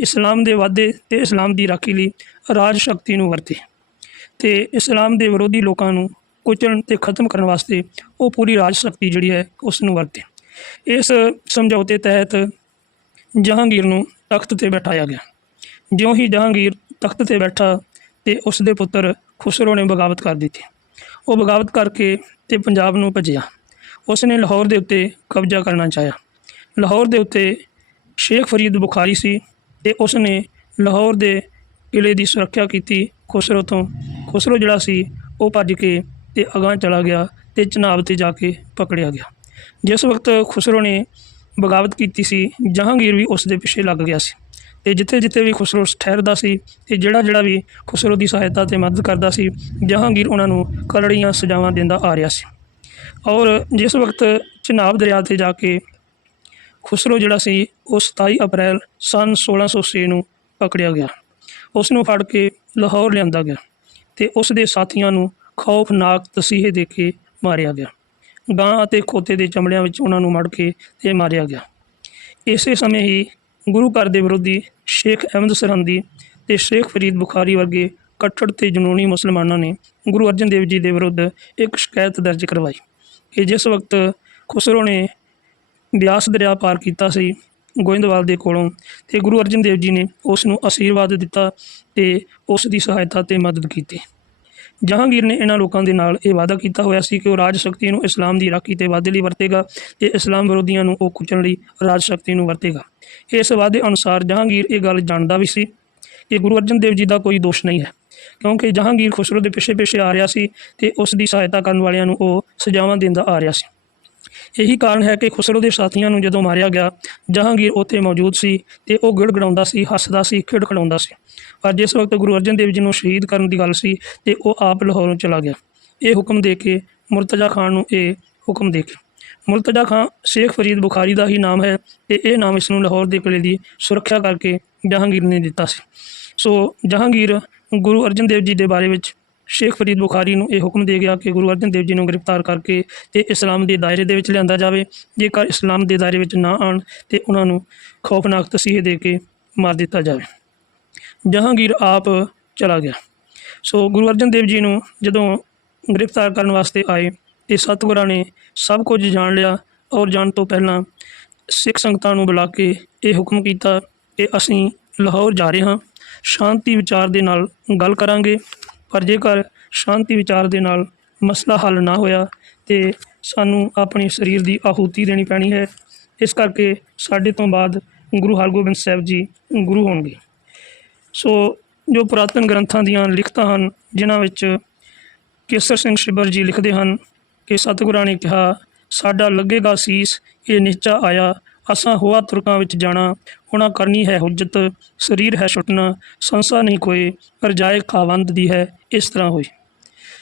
ਇਸਲਾਮ ਦੇ ਵਾਅਦੇ ਤੇ ਇਸਲਾਮ ਦੀ ਰਾਖੀ ਲਈ ਰਾਜ ਸ਼ਕਤੀ ਨੂੰ ਵਰਤੇ ਤੇ ਇਸਲਾਮ ਦੇ ਵਿਰੋਧੀ ਲੋਕਾਂ ਨੂੰ ਕੁਚਲਣ ਤੇ ਖਤਮ ਕਰਨ ਵਾਸਤੇ ਉਹ ਪੂਰੀ ਰਾਜ ਸ਼ਕਤੀ ਜਿਹੜੀ ਹੈ ਉਸ ਨੂੰ ਵਰਤੇ। ਇਸ ਸਮਝੌਤੇ ਤਹਿਤ ਜਹਾਂਗੀਰ ਨੂੰ ਤਖਤ ਤੇ ਬਿਠਾਇਆ ਗਿਆ। ਜਿਉਂ ਹੀ ਜਹਾਂਗੀਰ ਤਖਤ ਤੇ ਬੈਠਾ ਤੇ ਉਸ ਦੇ ਪੁੱਤਰ ਖੁਸਰੋ ਨੇ ਬਗਾਵਤ ਕਰ ਦਿੱਤੀ। ਉਹ ਬਗਾਵਤ ਕਰਕੇ ਤੇ ਪੰਜਾਬ ਨੂੰ ਭੱਜਿਆ। ਉਸ ਨੇ ਲਾਹੌਰ ਦੇ ਉੱਤੇ ਕਬਜ਼ਾ ਕਰਨਾ ਚਾਹਿਆ। ਲਾਹੌਰ ਦੇ ਉੱਤੇ ਸ਼ੇਖ ਫਰੀਦ ਬੁਖਾਰੀ ਸੀ ਤੇ ਉਸ ਨੇ ਲਾਹੌਰ ਦੇ ਕਿਲੇ ਦੀ ਸੁਰੱਖਿਆ ਕੀਤੀ। ਖੁਸਰੋ ਤੋਂ ਖੁਸਰੋ ਜਿਹੜਾ ਸੀ, ਉਹ ਭੱਜ ਕੇ ਤੇ ਅਗਾਂਹ ਚਲਾ ਗਿਆ ਤੇ ਚਨਾਬ ਤੇ ਜਾ ਕੇ ਪਕੜਿਆ ਗਿਆ। ਜਿਸ ਵਕਤ ਖੁਸਰੋ ਨੇ ਬਗਾਵਤ ਕੀਤੀ ਸੀ, ਜਹਾਂਗੀਰ ਵੀ ਉਸ ਦੇ ਪਿੱਛੇ ਲੱਗ ਗਿਆ ਸੀ ਤੇ ਜਿੱਥੇ ਜਿੱਥੇ ਵੀ ਖੁਸਰੋ ਠਹਿਰਦਾ ਸੀ ਤੇ ਜਿਹੜਾ ਜਿਹੜਾ ਵੀ ਖੁਸਰੋ ਦੀ ਸਹਾਇਤਾ ਤੇ ਮਦਦ ਕਰਦਾ ਸੀ, ਜਹਾਂਗੀਰ ਉਹਨਾਂ ਨੂੰ ਕਲੜੀਆਂ ਸਜ਼ਾਵਾਂ ਦਿੰਦਾ ਆ ਰਿਹਾ ਸੀ। ਔਰ ਜਿਸ ਵਕਤ ਚਨਾਬ ਦਰਿਆ ਤੇ ਜਾ ਕੇ ਖੁਸਰੋ ਜਿਹੜਾ ਸੀ, ਉਹ 27 ਅਪ੍ਰੈਲ ਸਨ 1606 ਨੂੰ ਪਕੜਿਆ ਗਿਆ। ਉਸ ਨੂੰ ਫੜ ਕੇ ਲਾਹੌਰ ਲਿਆਂਦਾ ਗਿਆ ਤੇ ਉਸ ਦੇ ਸਾਥੀਆਂ ਨੂੰ ਖੌਫਨਾਕ ਤਸੀਹੇ ਦੇ ਕੇ ਮਾਰਿਆ ਗਿਆ। ਗਾਂ ਅਤੇ ਖੋਤੇ ਦੇ ਚਮੜਿਆਂ ਵਿੱਚ ਉਹਨਾਂ ਨੂੰ ਮੜ ਕੇ ਤੇ ਮਾਰਿਆ ਗਿਆ। ਇਸੇ ਸਮੇਂ ਹੀ ਗੁਰੂ ਘਰ ਦੇ ਵਿਰੋਧੀ ਸ਼ੇਖ ਅਹਿਮਦ ਸਰਹੰਦੀ ਤੇ ਸ਼ੇਖ ਫਰੀਦ ਬੁਖਾਰੀ ਵਰਗੇ ਕੱਟੜ ਤੇ ਜਨੂਨੀ ਮੁਸਲਮਾਨਾਂ ਨੇ ਗੁਰੂ ਅਰਜਨ ਦੇਵ ਜੀ ਦੇ ਵਿਰੁੱਧ ਇੱਕ ਸ਼ਿਕਾਇਤ ਦਰਜ ਕਰਵਾਈ। ਕਿ ਜਿਸ ਵਕਤ ਖੁਸਰੋ ਨੇ ਬਿਆਸ ਦਰਿਆ ਪਾਰ ਕੀਤਾ ਸੀ ਗੋਇੰਦਵਾਲ ਦੇ ਕੋਲੋਂ ਤੇ ਗੁਰੂ ਅਰਜਨ ਦੇਵ ਜੀ ਨੇ ਉਸ ਨੂੰ ਅਸ਼ੀਰਵਾਦ ਦਿੱਤਾ ਤੇ ਉਸ ਦੀ ਸਹਾਇਤਾ ਤੇ ਮਦਦ ਕੀਤੀ। ਜਹਾਂਗੀਰ ਨੇ ਇਹਨਾਂ ਲੋਕਾਂ ਦੇ ਨਾਲ ਇਹ ਵਾਅਦਾ ਕੀਤਾ ਹੋਇਆ ਸੀ ਕਿ ਉਹ ਰਾਜ ਸ਼ਕਤੀ ਨੂੰ ਇਸਲਾਮ ਦੀ ਰਾਖੀ ਤੇ ਵਾਧੇ ਲਈ ਵਰਤੇਗਾ ਤੇ ਇਸਲਾਮ ਵਿਰੋਧੀਆਂ ਨੂੰ ਉਹ ਕੁਚਣ ਲਈ ਰਾਜ ਸ਼ਕਤੀ ਨੂੰ ਵਰਤੇਗਾ। ਇਸ ਵਾਅਦੇ ਅਨੁਸਾਰ ਜਹਾਂਗੀਰ ਇਹ ਗੱਲ ਜਾਣਦਾ ਵੀ ਸੀ ਕਿ ਗੁਰੂ ਅਰਜਨ ਦੇਵ ਜੀ ਦਾ ਕੋਈ ਦੋਸ਼ ਨਹੀਂ ਹੈ। ਕਿਉਂਕਿ ਜਹਾਂਗੀਰ ਖੁਸਰੋ ਦੇ ਪਿੱਛੇ ਪਿੱਛੇ ਆ ਰਿਹਾ ਸੀ ਤੇ ਉਸ ਦੀ ਸਹਾਇਤਾ ਕਰਨ ਵਾਲਿਆਂ ਨੂੰ ਉਹ ਸਜ਼ਾਵਾਂ ਦਿੰਦਾ ਆ ਰਿਹਾ ਸੀ। ਇਹੀ ਕਾਰਨ ਹੈ ਕਿ ਖੁਸਰੋ ਦੇ ਸਾਥੀਆਂ ਨੂੰ ਜਦੋਂ ਮਾਰਿਆ ਗਿਆ, ਜਹਾਂਗੀਰ ਉੱਥੇ ਮੌਜੂਦ ਸੀ ਤੇ ਉਹ ਗਿੜਗੜਾਉਂਦਾ ਸੀ, ਹੱਸਦਾ ਸੀ, ਖਿੜਖੜਾਉਂਦਾ ਸੀ। ਪਰ ਜਿਸ ਵਕਤ ਗੁਰੂ ਅਰਜਨ ਦੇਵ ਜੀ ਨੂੰ ਸ਼ਹੀਦ ਕਰਨ ਦੀ ਗੱਲ ਸੀ ਤੇ ਉਹ ਆਪ ਲਾਹੌਰੋਂ ਚਲਾ ਗਿਆ। ਇਹ ਹੁਕਮ ਦੇ ਕੇ ਮੁਰਤਜ਼ਾ ਖਾਨ ਨੂੰ ਇਹ ਹੁਕਮ ਦੇ ਕੇ। ਮੁਰਤਜ਼ਾ ਖਾਨ ਸ਼ੇਖ ਫਰੀਦ ਬੁਖਾਰੀ ਦਾ ਹੀ ਨਾਮ ਹੈ ਤੇ ਇਹ ਨਾਮ ਇਸ ਨੂੰ ਲਾਹੌਰ ਦੇ ਕਿਲੇ ਦੀ ਸੁਰੱਖਿਆ ਕਰਕੇ ਜਹਾਂਗੀਰ ਨੇ ਦਿੱਤਾ ਸੀ। ਸੋ ਜਹਾਂਗੀਰ ਗੁਰੂ ਅਰਜਨ ਦੇਵ ਜੀ ਦੇ ਬਾਰੇ ਵਿੱਚ ਸ਼ੇਖ ਫਰੀਦ ਬੁਖਾਰੀ ਨੂੰ ਇਹ ਹੁਕਮ ਦੇ ਗਿਆ ਕਿ ਗੁਰੂ ਅਰਜਨ ਦੇਵ ਜੀ ਨੂੰ ਗ੍ਰਿਫਤਾਰ ਕਰਕੇ ਤੇ ਇਸਲਾਮ ਦੇ ਦਾਇਰੇ ਦੇ ਵਿੱਚ ਲਿਆਂਦਾ ਜਾਵੇ। ਜੇਕਰ ਇਸਲਾਮ ਦੇ ਦਾਇਰੇ ਵਿੱਚ ਨਾ ਆਣ ਤੇ ਉਹਨਾਂ ਨੂੰ ਖੌਫਨਾਕ ਤਸੀਹੇ ਦੇ ਕੇ ਮਾਰ ਦਿੱਤਾ ਜਾਵੇ। ਜਹਾਂਗੀਰ ਆਪ ਚਲਾ ਗਿਆ। ਸੋ ਗੁਰੂ ਅਰਜਨ ਦੇਵ ਜੀ ਨੂੰ ਜਦੋਂ ਗ੍ਰਿਫਤਾਰ ਕਰਨ ਵਾਸਤੇ ਆਏ ਤੇ ਸਤਿਗੁਰਾਂ ਨੇ ਸਭ ਕੁਝ ਜਾਣ ਲਿਆ ਔਰ ਜਾਣ ਤੋਂ ਪਹਿਲਾਂ ਸਿੱਖ ਸੰਗਤਾਂ ਨੂੰ ਬੁਲਾ ਕੇ ਇਹ ਹੁਕਮ ਕੀਤਾ ਕਿ ਅਸੀਂ ਲਾਹੌਰ ਜਾ ਰਹੇ ਹਾਂ। ਸ਼ਾਂਤੀ ਵਿਚਾਰ ਦੇ ਨਾਲ ਗੱਲ ਕਰਾਂਗੇ। ਪਰ ਜੇਕਰ ਸ਼ਾਂਤੀ ਵਿਚਾਰ ਦੇ ਨਾਲ ਮਸਲਾ ਹੱਲ ਨਾ ਹੋਇਆ, ਤੇ ਸਾਨੂੰ ਆਪਣੇ ਸਰੀਰ ਦੀ ਆਹੂਤੀ ਦੇਣੀ ਪੈਣੀ ਹੈ। ਇਸ ਕਰਕੇ ਸਾਡੇ ਤੋਂ ਬਾਅਦ ਗੁਰੂ ਹਰਗੋਬਿੰਦ ਸਾਹਿਬ ਜੀ ਗੁਰੂ ਹੋਣਗੇ। ਸੋ ਜੋ ਪੁਰਾਤਨ ਗ੍ਰੰਥਾਂ ਦੀਆਂ ਲਿਖਤਾਂ ਹਨ, ਜਿਨ੍ਹਾਂ ਵਿੱਚ ਕੇਸਰ ਸਿੰਘ ਸ਼ਿਬਰ ਜੀ ਲਿਖਦੇ ਹਨ ਕਿ ਸਤਿਗੁਰਾਂ ਨੇ ਕਿਹਾ, ਸਾਡਾ ਲੱਗੇਗਾ ਸੀਸ, ਇਹ ਨਿਚਾ ਆਇਆ ਅਸਾਂ ਹੋਆ ਤੁਰਕਾਂ ਵਿੱਚ ਜਾਣਾ, ਹੋਣਾ ਕਰਨੀ ਹੈ ਹੁਜਤ। ਸਰੀਰ ਹੈ ਛੁੱਟਣਾ, ਸੰਸਾ ਨਹੀਂ ਕੋਏ ਰਜਾਏ ਖਾਵੰਦ ਦੀ ਹੈ, ਇਸ ਤਰ੍ਹਾਂ ਹੋਈ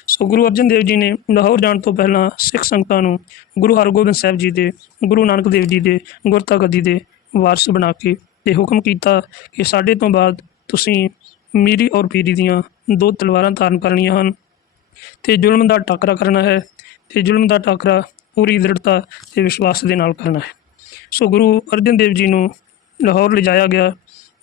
ਸੋ ਗੁਰੂ ਅਰਜਨ ਦੇਵ ਜੀ ਨੇ ਲਾਹੌਰ ਜਾਣ ਤੋਂ ਪਹਿਲਾਂ ਸਿੱਖ ਸੰਗਤਾਂ ਨੂੰ ਗੁਰੂ ਹਰਗੋਬਿੰਦ ਸਾਹਿਬ ਜੀ ਦੇ, ਗੁਰੂ ਨਾਨਕ ਦੇਵ ਜੀ ਦੇ ਗੁਰਤਾ ਗੱਦੀ ਦੇ ਵਾਰਸ ਬਣਾ ਕੇ ਤੇ ਹੁਕਮ ਕੀਤਾ ਕਿ ਸਾਡੇ ਤੋਂ ਬਾਅਦ ਤੁਸੀਂ ਮੀਰੀ ਔਰ ਪੀਰੀ ਦੀਆਂ ਦੋ ਤਲਵਾਰਾਂ ਧਾਰਨ ਕਰਨੀਆਂ ਹਨ। ਤੇ ਜ਼ੁਲਮ ਦਾ ਟਾਕਰਾ ਕਰਨਾ ਹੈ ਤੇ ਜ਼ੁਲਮ ਦਾ ਟਾਕਰਾ ਪੂਰੀ ਦ੍ਰਿੜਤਾ ਤੇ ਵਿਸ਼ਵਾਸ ਦੇ ਨਾਲ ਕਰਨਾ ਹੈ। ਸੋ ਗੁਰੂ ਅਰਜਨ ਦੇਵ ਜੀ ਨੂੰ ਲਾਹੌਰ ਲਿਜਾਇਆ ਗਿਆ।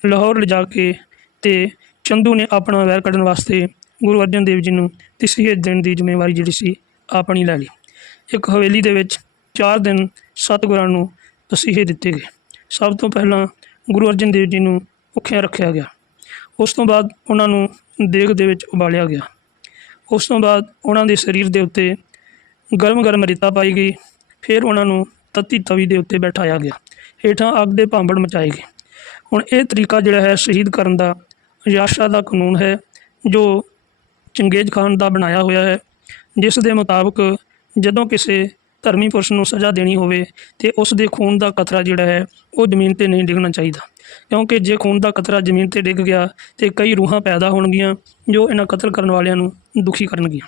ਲਾਹੌਰ ਲਿਜਾ ਕੇ ਤੇ ਚੰਦੂ ਨੇ ਆਪਣਾ ਵੈਰ ਕੱਢਣ ਵਾਸਤੇ ਗੁਰੂ ਅਰਜਨ ਦੇਵ ਜੀ ਨੂੰ ਤਸੀਹੇ ਦੇਣ ਦੀ ਜ਼ਿੰਮੇਵਾਰੀ ਜਿਹੜੀ ਸੀ ਆਪਣੀ ਲੈ ਲਈ। ਇੱਕ ਹਵੇਲੀ ਦੇ ਵਿੱਚ ਚਾਰ ਦਿਨ ਸਤਿਗੁਰਾਂ ਨੂੰ ਤਸੀਹੇ ਦਿੱਤੇ ਗਏ। ਸਭ ਤੋਂ ਪਹਿਲਾਂ ਗੁਰੂ ਅਰਜਨ ਦੇਵ ਜੀ ਨੂੰ ਭੁੱਖਿਆ ਰੱਖਿਆ ਗਿਆ। ਉਸ ਤੋਂ ਬਾਅਦ ਉਹਨਾਂ ਨੂੰ ਦੇਗ ਦੇ ਵਿੱਚ ਉਬਾਲਿਆ ਗਿਆ। ਉਸ ਤੋਂ ਬਾਅਦ ਉਹਨਾਂ ਦੇ ਸਰੀਰ ਦੇ ਉੱਤੇ ਗਰਮ ਗਰਮ ਰੇਤਾ ਪਾਈ ਗਈ। ਫਿਰ ਉਹਨਾਂ ਨੂੰ ਤੱਤੀ ਤਵੀ ਦੇ ਉੱਤੇ ਬੈਠਾਇਆ ਗਿਆ। ਹੇਠਾਂ ਅੱਗ ਦੇ ਭਾਂਬੜ ਮਚਾਏ ਗਏ। ਹੁਣ ਇਹ ਤਰੀਕਾ ਜਿਹੜਾ ਹੈ ਸ਼ਹੀਦ ਕਰਨ ਦਾ ਯਾਸ਼ਾ ਦਾ ਕਾਨੂੰਨ ਹੈ, ਜੋ ਚੰਗੇਜ਼ ਖਾਨ ਦਾ ਬਣਾਇਆ ਹੋਇਆ ਹੈ, ਜਿਸ ਦੇ ਮੁਤਾਬਕ ਜਦੋਂ ਕਿਸੇ ਧਰਮੀ ਪੁਰਸ਼ ਨੂੰ ਸਜ਼ਾ ਦੇਣੀ ਹੋਵੇ ਤੇ ਉਸ ਦੇ ਖੂਨ ਦਾ ਕਤਰਾ ਜਿਹੜਾ ਹੈ, ਉਹ ਜ਼ਮੀਨ ਤੇ ਨਹੀਂ ਡਿੱਗਣਾ ਚਾਹੀਦਾ। ਕਿਉਂਕਿ ਜੇ ਖੂਨ ਦਾ ਕਤਰਾ ਜ਼ਮੀਨ ਤੇ ਡਿੱਗ ਗਿਆ ਤੇ ਕਈ ਰੂਹਾਂ ਪੈਦਾ ਹੋਣਗੀਆਂ, ਜੋ ਇਹਨਾਂ ਕਤਲ ਕਰਨ ਵਾਲਿਆਂ ਨੂੰ ਦੁਖੀ ਕਰਨਗੀਆਂ।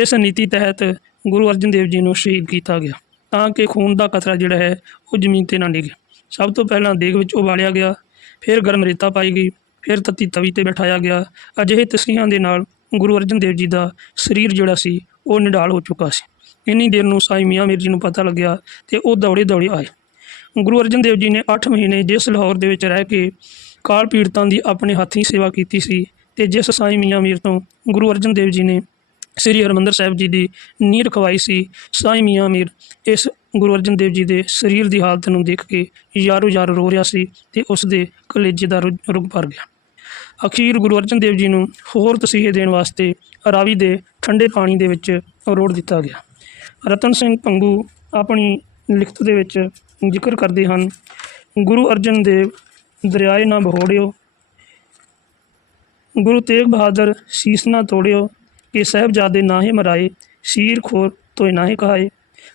ਇਸ ਨੀਤੀ ਤਹਿਤ ਗੁਰੂ ਅਰਜਨ ਦੇਵ ਜੀ ਨੂੰ ਸ਼ਹੀਦ ਕੀਤਾ ਗਿਆ। ਤਾਂ ਕਿ ਖੂਨ ਦਾ ਕਤਰਾ ਜਿਹੜਾ ਹੈ ਉਹ ਜ਼ਮੀਨ ਤੇ ਨਾ ਡਿੱਗੇ। ਸਭ ਤੋਂ ਪਹਿਲਾਂ ਦੇਗ ਵਿੱਚ ਉਬਾਲਿਆ ਗਿਆ, ਫਿਰ ਗਰਮ ਰੇਤਾ ਪਾਈ ਗਈ, ਫਿਰ ਤੱਤੀ ਤਵੀ ਤੇ ਬਿਠਾਇਆ ਗਿਆ। ਅਜਿਹੇ ਤਸੀਹਾਂ ਦੇ ਨਾਲ ਗੁਰੂ ਅਰਜਨ ਦੇਵ ਜੀ ਦਾ ਸਰੀਰ ਜਿਹੜਾ ਸੀ, ਉਹ ਨਿਢਾਲ ਹੋ ਚੁੱਕਾ ਸੀ। ਇੰਨੀ ਦੇਰ ਨੂੰ ਸਾਈ ਮੀਆਂ ਮੀਰ ਜੀ ਨੂੰ ਪਤਾ ਲੱਗਿਆ ਤੇ ਉਹ ਦੌੜੇ ਦੌੜੇ ਆਏ। ਗੁਰੂ ਅਰਜਨ ਦੇਵ ਜੀ ਨੇ 8 ਮਹੀਨੇ ਜਿਸ ਲਾਹੌਰ ਦੇ ਵਿੱਚ ਰਹਿ ਕੇ ਕਾਲ ਪੀੜਤਾਂ ਦੀ ਆਪਣੇ ਹੱਥੀਂ ਸੇਵਾ ਕੀਤੀ ਸੀ ਤੇ ਜਿਸ ਸਾਈ ਮੀਆਂ ਮੀਰ ਤੋਂ ਗੁਰੂ ਅਰਜਨ ਦੇਵ ਜੀ ਨੇ ਸ੍ਰੀ ਹਰਿਮੰਦਰ ਸਾਹਿਬ ਜੀ ਦੀ ਨੀਂਹ ਰਖਵਾਈ ਸੀ। ਸਾਈ ਮੀਆਂ ਮੀਰ ਇਸ ਗੁਰੂ ਅਰਜਨ ਦੇਵ ਜੀ ਦੇ ਸਰੀਰ ਦੀ ਹਾਲਤ ਨੂੰ ਦੇਖ ਕੇ ਯਾਰੋ ਯਾਰ ਰੋ ਰਿਹਾ ਸੀ ਤੇ ਉਸ ਦੇ ਕਲੇਜੇ ਦਾ ਰੁ- ਰੁਗ ਭਰ ਗਿਆ। ਅਖੀਰ ਗੁਰੂ ਅਰਜਨ ਦੇਵ ਜੀ ਨੂੰ ਹੋਰ ਤਸੀਹੇ ਦੇਣ ਵਾਸਤੇ ਰਾਵੀ ਦੇ ਠੰਡੇ ਪਾਣੀ ਦੇ ਵਿੱਚ ਰੋੜ ਦਿੱਤਾ ਗਿਆ। ਰਤਨ ਸਿੰਘ ਪੰਗੂ ਆਪਣੀ ਲਿਖਤ ਦੇ ਵਿੱਚ ਜ਼ਿਕਰ ਕਰਦੇ ਹਨ, ਗੁਰੂ ਅਰਜਨ ਦੇਵ, ਦਰਿਆਏ ਨਾ ਬਹੋੜਿਓ। ਗੁਰੂ ਤੇਗ ਬਹਾਦਰ ਸੀਸ ਨਾ ਤੋੜਿਓ। ਕਿ ਸਾਹਿਬਜ਼ਾਦੇ ਹੀ ਮਰਾਏ ਸ਼ੀਰ ਖੋਰ ਤੋਏ ਹੀ ਕਹਾਏ।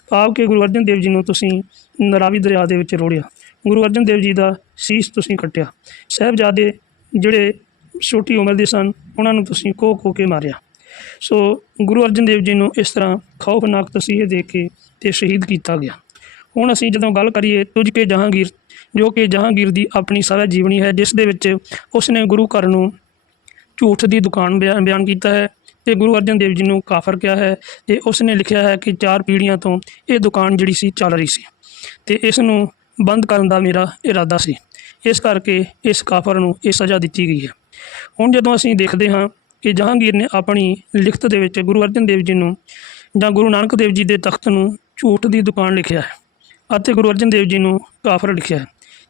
ਭਾਵ ਕੇ ਗੁਰੂ ਅਰਜਨ ਦੇਵ ਜੀ ਨੂੰ ਤੁਸੀਂ ਨਰਾਵੀ ਦਰਿਆ ਦੇ ਵਿੱਚ ਰੋੜਿਆ। ਗੁਰੂ ਅਰਜਨ ਦੇਵ ਜੀ ਦਾ ਸੀਸ ਤੁਸੀਂ ਕੱਟਿਆ। ਸਾਹਿਬਜ਼ਾਦੇ ਜਿਹੜੇ ਛੋਟੀ ਉਮਰ ਦੇ ਸਨ, ਉਹਨਾਂ ਨੂੰ ਤੁਸੀਂ ਕੋਹ ਕੋਹ ਕੇ ਮਾਰਿਆ। ਸੋ ਗੁਰੂ ਅਰਜਨ ਦੇਵ ਜੀ ਨੂੰ ਇਸ ਤਰ੍ਹਾਂ ਖੌਫਨਾਕ ਤਸੀਹੇ ਦੇ ਕੇ ਤੇ ਸ਼ਹੀਦ ਕੀਤਾ ਗਿਆ। ਹੁਣ ਅਸੀਂ ਜਦੋਂ ਗੱਲ ਕਰੀਏ ਤੁਝ ਕੇ ਜਹਾਂਗੀਰ, ਜੋ ਕਿ ਜਹਾਂਗੀਰ ਦੀ ਆਪਣੀ ਸਾਰਾ ਜੀਵਨੀ ਹੈ, ਜਿਸ ਦੇ ਵਿੱਚ ਉਸਨੇ ਗੁਰੂ ਘਰ ਨੂੰ ਝੂਠ ਦੀ ਦੁਕਾਨ ਬਿਆਨ ਬਿਆਨ ਕੀਤਾ ਹੈ। ਤੇ ਗੁਰੂ ਅਰਜਨ ਦੇਵ ਜੀ ਨੂੰ ਕਾਫਰ ਕਿਹਾ ਹੈ ਤੇ ਉਸਨੇ ਲਿਖਿਆ ਹੈ ਕਿ ਚਾਰ ਪੀੜ੍ਹੀਆਂ ਤੋਂ ਇਹ ਦੁਕਾਨ ਜਿਹੜੀ ਸੀ ਚੱਲ ਰਹੀ ਸੀ ਤੇ ਇਸ ਨੂੰ ਬੰਦ ਕਰਨ ਦਾ ਮੇਰਾ ਇਰਾਦਾ ਸੀ। ਇਸ ਕਰਕੇ ਇਸ ਕਾਫਰ ਨੂੰ ਇਹ ਸਜ਼ਾ ਦਿੱਤੀ ਗਈ ਹੈ। ਹੁਣ ਜਦੋਂ ਅਸੀਂ ਦੇਖਦੇ ਹਾਂ ਕਿ ਜਹਾਂਗੀਰ ਨੇ ਆਪਣੀ ਲਿਖਤ ਦੇ ਵਿੱਚ ਗੁਰੂ ਅਰਜਨ ਦੇਵ ਜੀ ਨੂੰ ਜਾਂ ਗੁਰੂ ਨਾਨਕ ਦੇਵ ਜੀ ਦੇ ਤਖਤ ਨੂੰ ਝੂਠ ਦੀ ਦੁਕਾਨ ਲਿਖਿਆ ਹੈ ਅਤੇ ਗੁਰੂ ਅਰਜਨ ਦੇਵ ਜੀ ਨੂੰ ਕਾਫਰ ਲਿਖਿਆ ਹੈ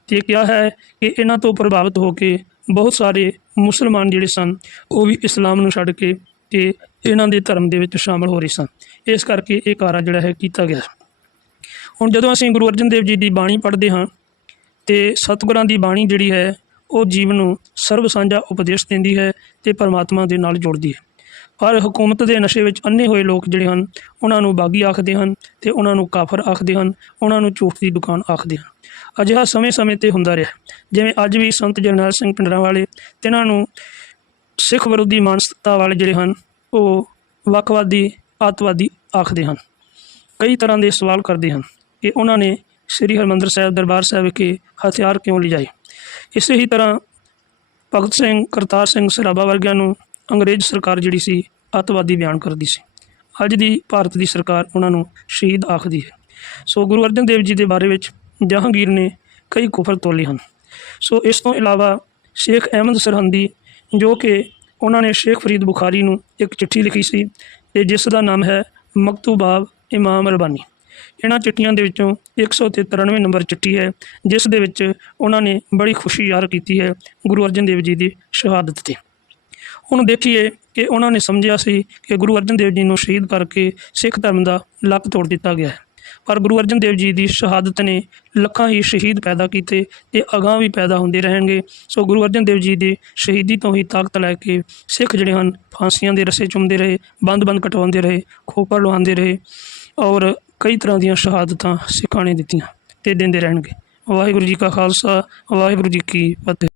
ਤੇ ਕਿਹਾ ਹੈ ਕਿ ਇਹਨਾਂ ਤੋਂ ਪ੍ਰਭਾਵਿਤ ਹੋ ਕੇ ਬਹੁਤ ਸਾਰੇ ਮੁਸਲਮਾਨ ਜਿਹੜੇ ਸਨ, ਉਹ ਵੀ ਇਸਲਾਮ ਨੂੰ ਛੱਡ ਕੇ ਤੇ ਇਹਨਾਂ ਦੇ ਧਰਮ ਦੇ ਵਿੱਚ ਸ਼ਾਮਲ ਹੋ ਰਹੇ ਸਨ ਇਸ ਕਰਕੇ ਇਹ ਕਾਰਾ ਜਿਹੜਾ ਹੈ ਕੀਤਾ ਗਿਆ। ਹੁਣ ਜਦੋਂ ਅਸੀਂ ਗੁਰੂ ਅਰਜਨ ਦੇਵ ਜੀ ਦੀ ਬਾਣੀ ਪੜ੍ਹਦੇ ਹਾਂ, ਤੇ ਸਤਿਗੁਰਾਂ ਦੀ ਬਾਣੀ ਜਿਹੜੀ ਹੈ, ਉਹ ਜੀਵਨ ਨੂੰ ਸਰਬ ਸਾਂਝਾ ਉਪਦੇਸ਼ ਦਿੰਦੀ ਹੈ ਤੇ ਪਰਮਾਤਮਾ ਦੇ ਨਾਲ ਜੋੜਦੀ ਹੈ। ਪਰ ਹਕੂਮਤ ਦੇ ਨਸ਼ੇ ਵਿੱਚ ਅੰਨੇ ਹੋਏ ਲੋਕ ਜਿਹੜੇ ਹਨ, ਉਹਨਾਂ ਨੂੰ ਬਾਗੀ ਆਖਦੇ ਹਨ ਤੇ ਉਹਨਾਂ ਨੂੰ ਕਾਫਰ ਆਖਦੇ ਹਨ, ਉਹਨਾਂ ਨੂੰ ਝੂਠ ਦੀ ਦੁਕਾਨ ਆਖਦੇ ਹਨ। ਅਜਿਹਾ ਸਮੇਂ-ਸਮੇਂ ਤੇ ਹੁੰਦਾ ਰਿਹਾ। ਜਿਵੇਂ ਅੱਜ ਵੀ ਸੰਤ ਜਰਨੈਲ ਸਿੰਘ ਪਿੰਡਰਾਂ ਵਾਲੇ ਤਿਨਾਂ ਨੂੰ ਸਿੱਖ ਵਿਰੋਧੀ ਮਾਨਸਿਕਤਾ ਵਾਲੇ ਜਿਹੜੇ ਹਨ, ਉਹ ਵੱਖਵਾਦੀ ਆਤਵਾਦੀ ਆਖਦੇ ਹਨ। ਕਈ ਤਰ੍ਹਾਂ ਦੇ ਸਵਾਲ ਕਰਦੇ ਹਨ ਕਿ ਉਹਨਾਂ ਨੇ ਸ੍ਰੀ ਹਰਿਮੰਦਰ ਸਾਹਿਬ ਦਰਬਾਰ ਸਾਹਿਬ ਵਿਖੇ ਹਥਿਆਰ ਕਿਉਂ ਲਿਜਾਏ? ਇਸੇ ਹੀ ਤਰ੍ਹਾਂ ਭਗਤ ਸਿੰਘ, ਕਰਤਾਰ ਸਿੰਘ ਸਰਾਭਾ ਵਰਗਿਆਂ ਨੂੰ ਅੰਗਰੇਜ਼ ਸਰਕਾਰ ਜਿਹੜੀ ਸੀ, ਅੱਤਵਾਦੀ ਬਿਆਨ ਕਰਦੀ ਸੀ। ਅੱਜ ਦੀ ਭਾਰਤ ਦੀ ਸਰਕਾਰ ਉਹਨਾਂ ਨੂੰ ਸ਼ਹੀਦ ਆਖਦੀ ਹੈ। ਸੋ ਗੁਰੂ ਅਰਜਨ ਦੇਵ ਜੀ ਦੇ ਬਾਰੇ ਵਿੱਚ ਜਹਾਂਗੀਰ ਨੇ ਕਈ ਕੁਫਰ ਤੋਲੇ ਹਨ। ਸੋ ਇਸ ਤੋਂ ਇਲਾਵਾ ਸ਼ੇਖ ਅਹਿਮਦ ਸਰਹੰਦੀ ਜੋ ਕਿ ਉਹਨਾਂ ਨੇ ਸ਼ੇਖ ਫਰੀਦ ਬੁਖਾਰੀ ਨੂੰ ਇੱਕ ਚਿੱਠੀ ਲਿਖੀ ਸੀ ਤੇ ਜਿਸ ਦਾ ਨਾਮ ਹੈ ਮਕਤੂਬਾਬ ਇਮਾਮ ਰਬਾਨੀ ਇਹਨਾਂ ਚਿੱਠੀਆਂ ਦੇ ਵਿੱਚੋਂ 193 ਨੰਬਰ ਚਿੱਠੀ ਹੈ, ਜਿਸ ਦੇ ਵਿੱਚ ਉਹਨਾਂ ਨੇ ਬੜੀ ਖੁਸ਼ੀ ਜ਼ਾਹਰ ਕੀਤੀ ਹੈ, ਗੁਰੂ ਅਰਜਨ ਦੇਵ ਜੀ ਦੀ ਸ਼ਹਾਦਤ ਤੇ। ਹੁਣ ਦੇਖੀਏ ਕਿ ਉਹਨਾਂ ਨੇ ਸਮਝਿਆ ਸੀ ਕਿ ਗੁਰੂ ਅਰਜਨ ਦੇਵ ਜੀ ਨੂੰ ਸ਼ਹੀਦ ਕਰਕੇ ਸਿੱਖ ਧਰਮ ਦਾ ਲੱਕ ਤੋੜ ਦਿੱਤਾ ਗਿਆ ਹੈ। ਪਰ ਗੁਰੂ ਅਰਜਨ ਦੇਵ ਜੀ ਦੀ ਸ਼ਹਾਦਤ ਨੇ ਲੱਖਾਂ ਹੀ ਸ਼ਹੀਦ ਪੈਦਾ ਕੀਤੇ ਤੇ ਅਗਾਂਹ ਵੀ ਪੈਦਾ ਹੁੰਦੇ ਰਹਿਣਗੇ। ਸੋ ਗੁਰੂ ਅਰਜਨ ਦੇਵ ਜੀ ਦੀ ਸ਼ਹੀਦੀ ਤੋਂ ਹੀ ਤਾਕਤ ਲੈ ਕੇ ਸਿੱਖ ਜਿਹੜੇ ਹਨ, ਫਾਂਸੀਆਂ ਦੇ ਰਸੇ ਚੁੰਮਦੇ ਰਹੇ, ਬੰਦ-ਬੰਦ ਕਟਵਾਉਂਦੇ ਰਹੇ, ਖੋਪਰ ਲਵਾਉਂਦੇ ਰਹੇ ਔਰ ਕਈ ਤਰ੍ਹਾਂ ਦੀਆਂ ਸ਼ਹਾਦਤਾਂ ਸਿੱਖਾਂ ਨੇ ਦਿੱਤੀਆਂ ਤੇ ਦਿੰਦੇ ਰਹਿਣਗੇ। ਵਾਹਿਗੁਰੂ ਜੀ ਕਾ ਖਾਲਸਾ, ਵਾਹਿਗੁਰੂ ਜੀ ਕੀ ਫਤਿਹ।